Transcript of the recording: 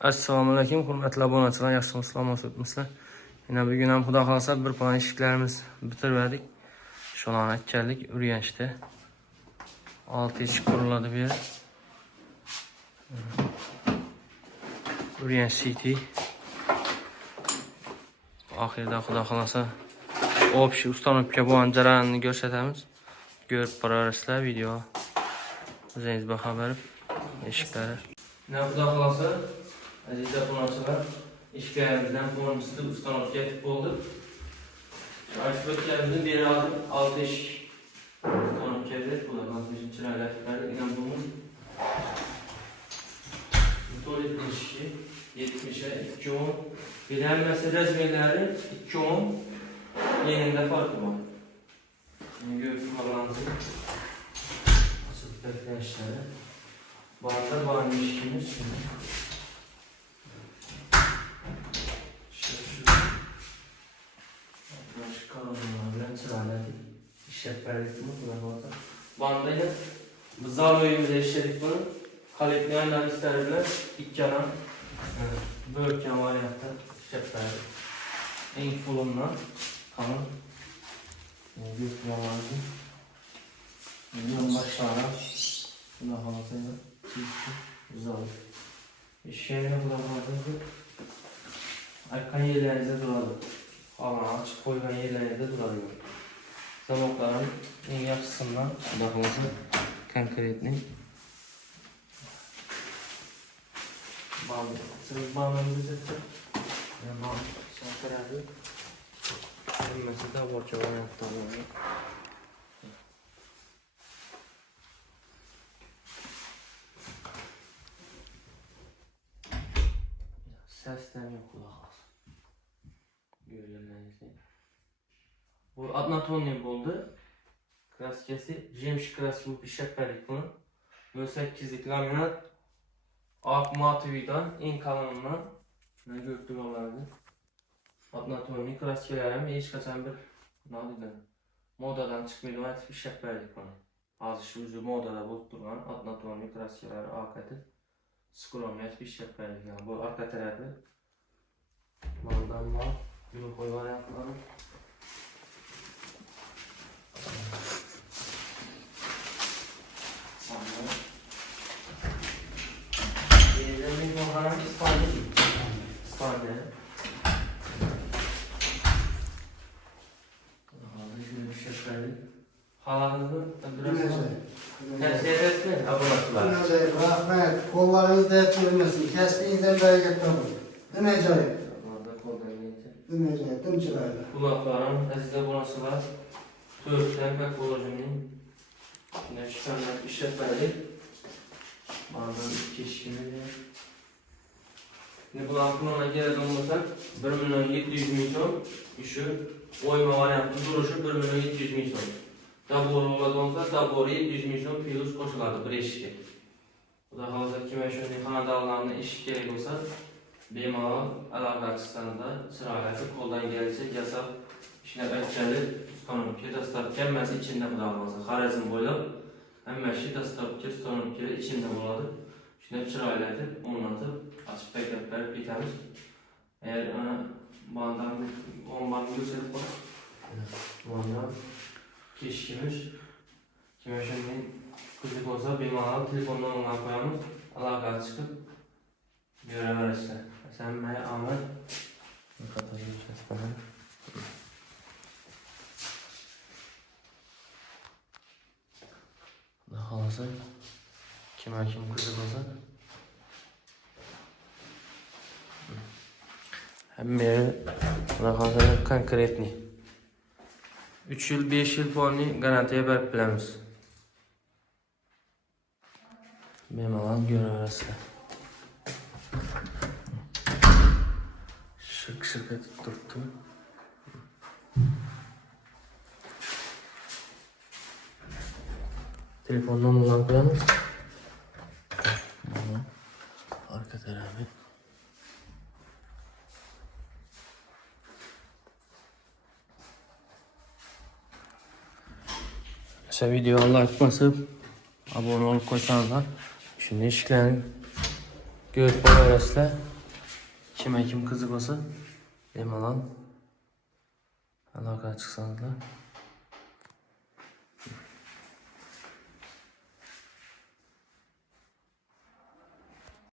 Assalomu alaykum, hurmatli obunachilar, yaxshimisiz, salomat o'tibmisizlar. Yine bugün ham xudo xolasa bir plan eshiklarimiz bitirdik. Shularni aytganlik Urganchda 6 eshik quriladi bu yer. Urganch City. Oxirida xudo xolasa общий установка bo'lgan jarayonni ko'rsatamiz. Ko'rib borasizlar video. O'zingiz baxabar eshiklari. Ne xudo xolasa aziz obunachilar, eshiklerimizdan bonusli uстановка etib bo'ldi. Aytib o'tganimizda beri 6 eshik uстановка etib bo'ldi. 60-chilarga aytib bo'ldi. Tuvalet eshigi 70'e 210. Bilinmesi razmerleri 210. Yeninde farkı var. Görüp kalansı açıp bekleşleri. Bağda bağlı işimiz şimdi. Şu kalanlarla çıraladık. İşletmelik mi? Bağda ya. Biz zal oyunumuza işledik bunu. Kaletleyenler isterler. İki yana bölken var ya da işletmelik. En fulundan kanın. Götürüyorlardı. Bundan başlara buna havasıyla çizgi güzel. İşlerine bulamadığımızda arka yerlerinde duralım. Hava açık koygan yerlerinde duralım. Zamokların en yapısından bakılması konkretli. Sırf bağlamamızı ettik. Şarkıları mesela borca var yaptığım oluyor. Sesten yok kulak olsun. Görülenleriniz. Bu Adnatoni buldu. Kraskesi, Jemiş kraski bu pişekberlik bunu. 8'lik laminat. Ak matividan en kalınından ne gördüm olardı. Adnatoni kraskelerim hiç kaçan bir modadan çıkmaydı var pişekberlik bunu. Az şu yüzü modada bulup duran Adnatoni kraskeleri akatı. Skromiyat pişekberlik yani bu arka tarafı. Maldan mal. Bunu koyvar yapmadım. Yeniden bu hanım İspanya. Halanızı tavsiye edersin abonatlar. Rahmet, kollarınız dert görmesin. Kestiğinizden bereket tapın. Değil mi Ecayip? Değil mi Ecayip? Değil mi Çırayla? Kulaklarım, aziz abonatlar. Törükten ve kolajının çıkanlar işletmeli. Bazen keşkimeli. Şimdi bu aklına gelen olmasak 1.700.000 işi oyma variantı duruşu 1.700.000. Taboru olsa taboru 700.000 pilus koşuladı bir eşki. Bu da hazır kime şöyle kanadalarına iş gerek olsa bemalal alakaçısında sırayla koldan gelecek yasal işine ölçeli ustanıp da startkenmesi içinde kullanılması. Harazm boyla hem şey da startken ustanıp içinde buladı. Şimdi sırayla onlatıp açıp bekletler bitemiz. Eğer bandan 10 bandı gösterip bak. Bandan keşkimiz. Kime şimdi kızık olsa bemalal telefondan ona koyamız. Alakalı çıkıp görebilirsin. Sen bana Ahmet katılacağız bana. Daha olsa kim kızık olsa hem biri daha olsa konkretni 3 yıl 5 yıl puanını garantiye verip bilemiz. Bemalal görebilirsin. Şık edip tuttu. Telefondan kullanıyoruz. Arka tarafı. Mesela video like basıp abone olup koysanızlar. Şimdi işlerini görüp bakıyorlar. Kim qiziq bo'lsa, bemalol aloqaga chiqsangizlar.